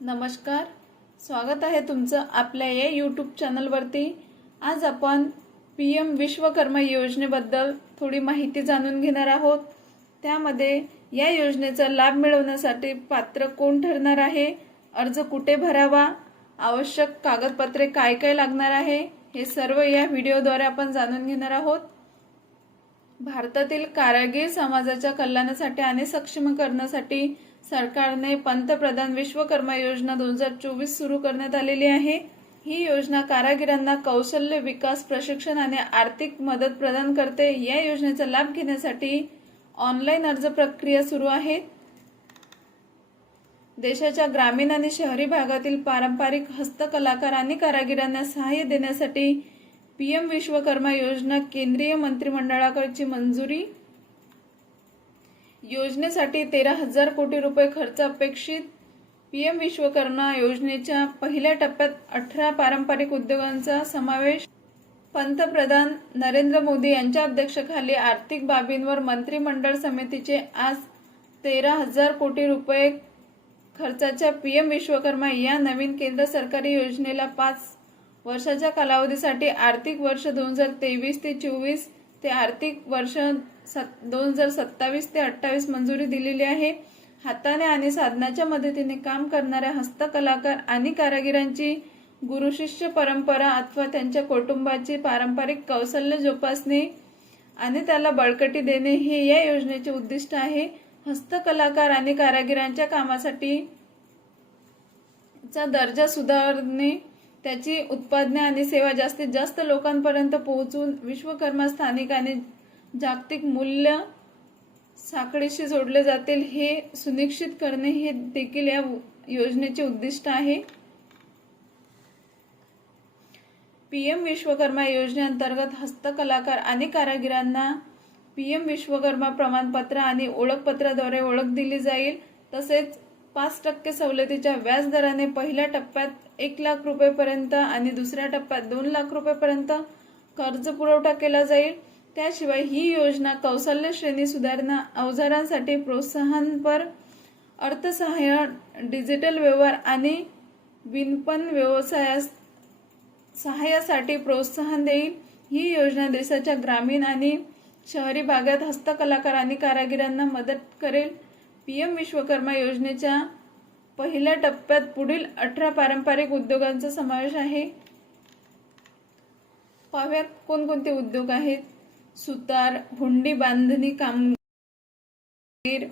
नमस्कार. स्वागत आहे तुमचं आपल्या या यूट्यूब चॅनलवरती आज आपण पी एम विश्वकर्मा योजनेबद्दल थोडी माहिती जाणून घेणार आहोत. त्यामध्ये या योजनेचा लाभ मिळवण्यासाठी पात्र कोण ठरणार आहे? अर्ज कुठे भरावा? आवश्यक कागदपत्रे काय काय लागणार आहे? हे सर्व या व्हिडिओद्वारे आपण जाणून घेणार आहोत. भारतातील कारागीर समाजाच्या कल्याणासाठी आणि सक्षमीकरणासाठी सरकारने पंतप्रधान विश्वकर्मा योजना दोन हजार चोवीस सुरू करण्यात आलेली आहे. ही योजना कारागिरांना कौशल्य विकास प्रशिक्षण आणि आर्थिक मदत प्रदान करते. या योजनेचा लाभ घेण्यासाठी ऑनलाईन अर्ज प्रक्रिया सुरू आहे. देशाच्या ग्रामीण आणि शहरी भागातील पारंपरिक हस्तकलाकार आणि कारागिरांना सहाय्य देण्यासाठी पीएम विश्वकर्मा योजना केंद्रीय मंत्रिमंडळाकडची मंजुरी योजनेसाठी तेरा हजार कोटी रुपये खर्च अपेक्षित. पीएम विश्वकर्मा योजनेच्या पहिल्या टप्प्यात अठरा पारंपरिक उद्योगांचा समावेश. पंतप्रधान नरेंद्र मोदी यांच्या अध्यक्षतेखाली आर्थिक बाबींवर मंत्रिमंडळ समितीचे आज तेरा हजार कोटी रुपये खर्चाच्या पीएम विश्वकर्मा या नवीन केंद्र सरकारी योजनेला पाच वर्षाच्या कालावधीसाठी आर्थिक वर्ष दोन हजार तेवीस ते चोवीस ते आर्थिक वर्ष सत दोन हजार सत्तावीस ते अठ्ठावीस मंजुरी दिलेली आहे. हाताने आणि साधनाच्या मदतीने काम करणाऱ्या हस्तकलाकार आणि कारागिरांची गुरुशिष्य परंपरा अथवा त्यांच्या कुटुंबाची पारंपरिक कौशल्य जोपासणे आणि त्याला बळकटी देणे हे या योजनेचे उद्दिष्ट आहे. हस्तकलाकार आणि कारागिरांच्या कामासाठी चा दर्जा सुधारणे त्याची उत्पादने आणि सेवा जास्तीत जास्त लोकांपर्यंत पोहोचून विश्वकर्मा स्थानिक आणि जागतिक मूल्य साखळीशी जोडले जातील हे सुनिश्चित करणे हे देखील या योजनेचे उद्दिष्ट आहे. पीएम विश्वकर्मा योजनेअंतर्गत हस्तकलाकार आणि कारागिरांना पीएम विश्वकर्मा प्रमाणपत्र आणि ओळखपत्राद्वारे ओळख दिली जाईल. तसेच पाच टक्के सवलतीच्या व्याज दराने पहिल्या टप्प्यात एक लाख रुपयेपर्यंत आणि दुसऱ्या टप्प्यात दोन लाख रुपयेपर्यंत कर्ज पुरवठा केला जाईल. त्याशिवाय ही योजना कौशल्य श्रेणी सुधारणा अवजारांसाठी प्रोत्साहनपर अर्थसहाय्य डिजिटल व्यवहार आणि विणपण व्यवसायास सहाय्यासाठी प्रोत्साहन देईल. ही योजना देशाच्या ग्रामीण आणि शहरी भागात हस्तकलाकार आणि कारागिरांना मदत करेल. पी एम विश्वकर्मा योजनेच्या पहिल्या टप्प्यात पुढील अठरा पारंपरिक उद्योगांचा समावेश आहे. पाव्यात कोणकोणते उद्योग आहेत? सुतार हुंडी बांधणी कामगीर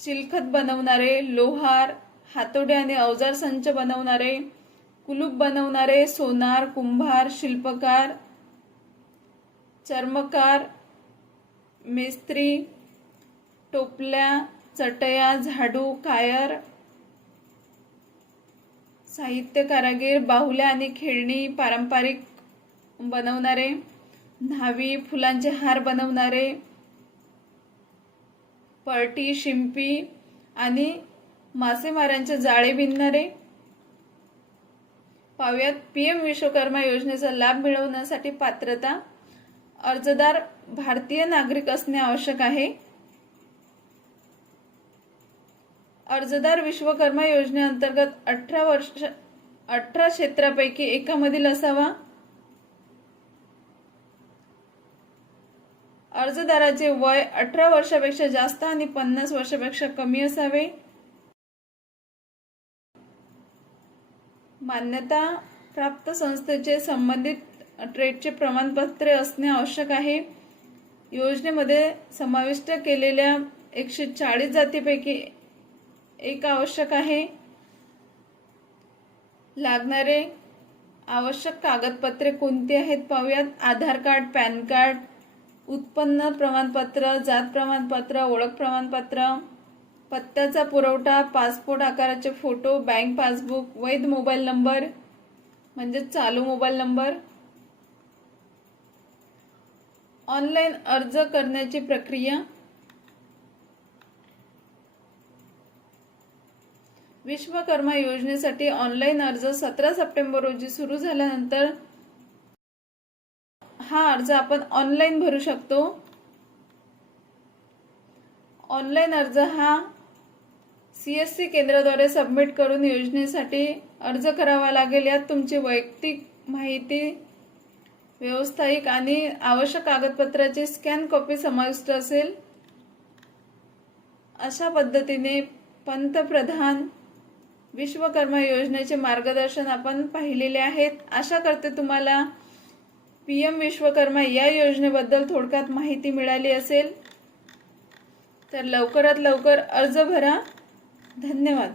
चिलखत बनवणारे लोहार हातोडे आणि अवजार संच बनवणारे कुलूप बनवणारे सोनार कुंभार शिल्पकार चर्मकार मेस्त्री टोपल्या चटया झाडू कायर साहित्य कारागीर बाहुल्या आणि खेळणी पारंपरिक बनवणारे न्हावी फुलांचे हार बनवणारे पळटी शिंपी आणि मासेमाऱ्यांचे जाळे विणणारे पाव्यात पी एम विश्वकर्मा योजनेचा लाभ मिळवण्यासाठी पात्रता अर्जदार भारतीय नागरिक असणे आवश्यक आहे. अर्जदार विश्वकर्मा योजनेअंतर्गत अठरा वर्ष अठरा क्षेत्रापैकी एकामधील असावा. अर्जदाराचे वय अठरा वर्षापेक्षा जास्त आणि पन्नास वर्षापेक्षा कमी असावे. मान्यता प्राप्त संस्थेचे संबंधित ट्रेडचे प्रमाणपत्रे असणे आवश्यक आहे. योजनेमध्ये समाविष्ट केलेल्या एकशे चाळीस जातीपैकी एक आवश्यक आहे. लागणारे आवश्यक कागदपत्रे कोणती आहेत पाहूयात? आधार कार्ड पॅन कार्ड उत्पन्न प्रमाणपत्र जात प्रमाणपत्र ओळख प्रमाणपत्र पत्त्याचा पुरवठा पासपोर्ट आकाराचे फोटो बँक पासबुक वैध मोबाईल नंबर म्हणजे चालू मोबाईल नंबर. ऑनलाईन अर्ज करण्याची प्रक्रिया विश्वकर्मा योजनेसाठी ऑनलाईन अर्ज सतरा सप्टेंबर रोजी सुरू झाल्यानंतर हा अर्ज आपण ऑनलाईन भरू शकतो. ऑनलाईन अर्ज हा सी एस सी केंद्राद्वारे सबमिट करून योजनेसाठी अर्ज करावा लागेल. यात तुमची वैयक्तिक माहिती व्यावसायिक आणि आवश्यक कागदपत्राची स्कॅन कॉपी समाविष्ट असेल. अशा पद्धतीने पंतप्रधान विश्वकर्मा योजनेचे मार्गदर्शन आपण पाहिलेले आहेत. आशा करते तुम्हाला पी एम विश्वकर्मा या योजनेबद्दल थोडक्यात माहिती मिळाली असेल. तर लवकरात लवकर अर्ज भरा. धन्यवाद.